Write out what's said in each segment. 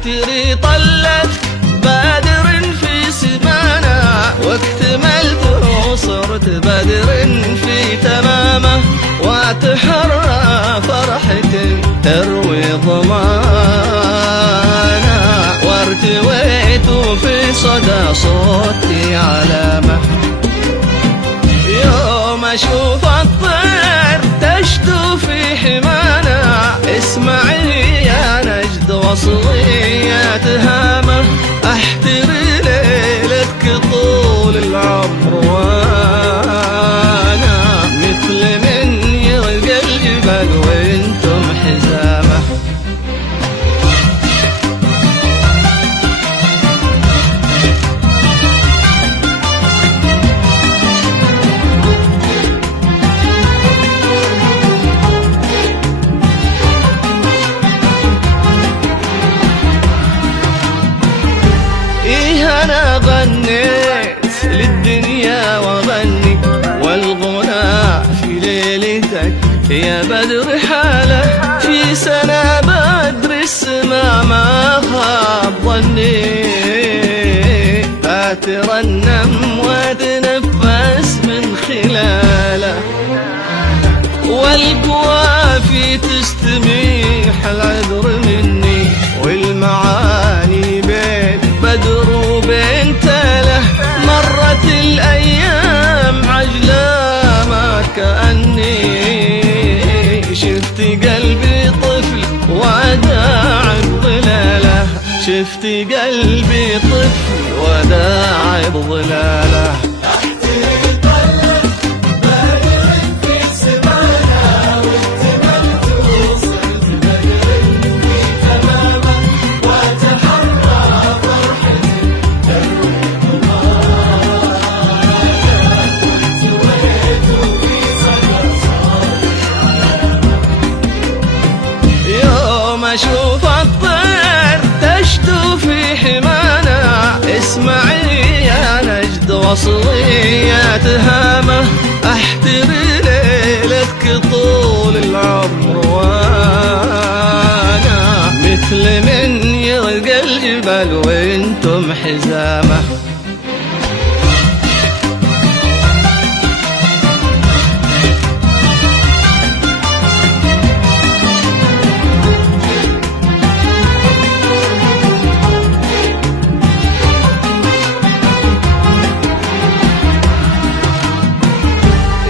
احتري طلت بدر في سمانه، واكتملت وصرت بدر في تمامه، واتحرى فرحة تروي ضمانا، وارتويت في صدى صوتي علامة. يوم اشوف الطير تشدو في حمانا، اسمعي يا نجد وصلي يا تهامه، احتري ليلتك طول العمر وانا مثل من يلقى الجبل وانتم حزامه. أنا غنيت للدنيا وغني، والغنى في ليلتك يا بدر حالة، في سنة بدر السما ما خاب ظني، أترنم وأتنفس من خلاله، والقوافي تستميح العذر مني، والمعاني بين بدر وبين تاله، مرت الأيام عجلة ما كأني شفت قلبي طفل وداع بظلاله، شفت قلبي طفل وداع بظلاله. أشوف الطير تشدو في حمانا، اسمعي يا نجد وصلي يا تهامه، احتري ليلتك طول العمر وانا مثل من يلقى الجبل وانتم حزامه.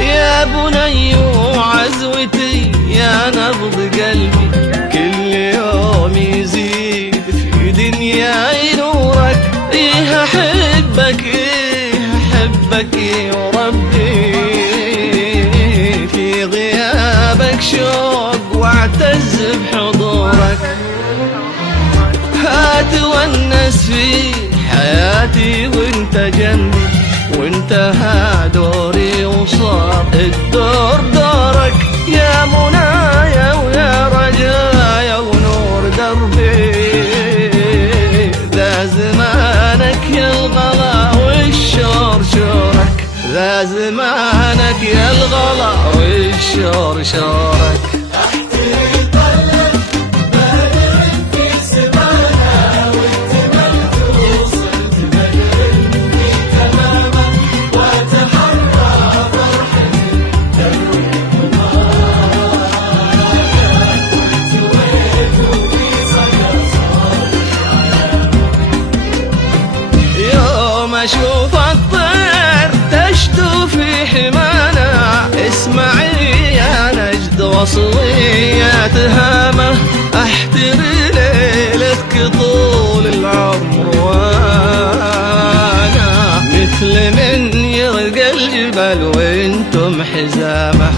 يا بني وعزوتي يا نبض قلبي، كل يوم يزيد في دنياي نورك، إيه أحبك إيه أحبك وربي، في غيابك شوق واعتز بحضورك، أتونس في حياتي وانت جنبي، وانتهى دوري وصار الدور دورك، يا منايا ويا رجايا ونور دربي، ذا زمانك يا الغلا والشور شورك، ذا زمانك يا الغلا والشور شورك. أشوف الطير تشدو في حمانا، اسمعي يا نجد وصلي يا تهامه، احتري ليلتك طول العمر وانا مثل من يلقى الجبل وانتم حزامه.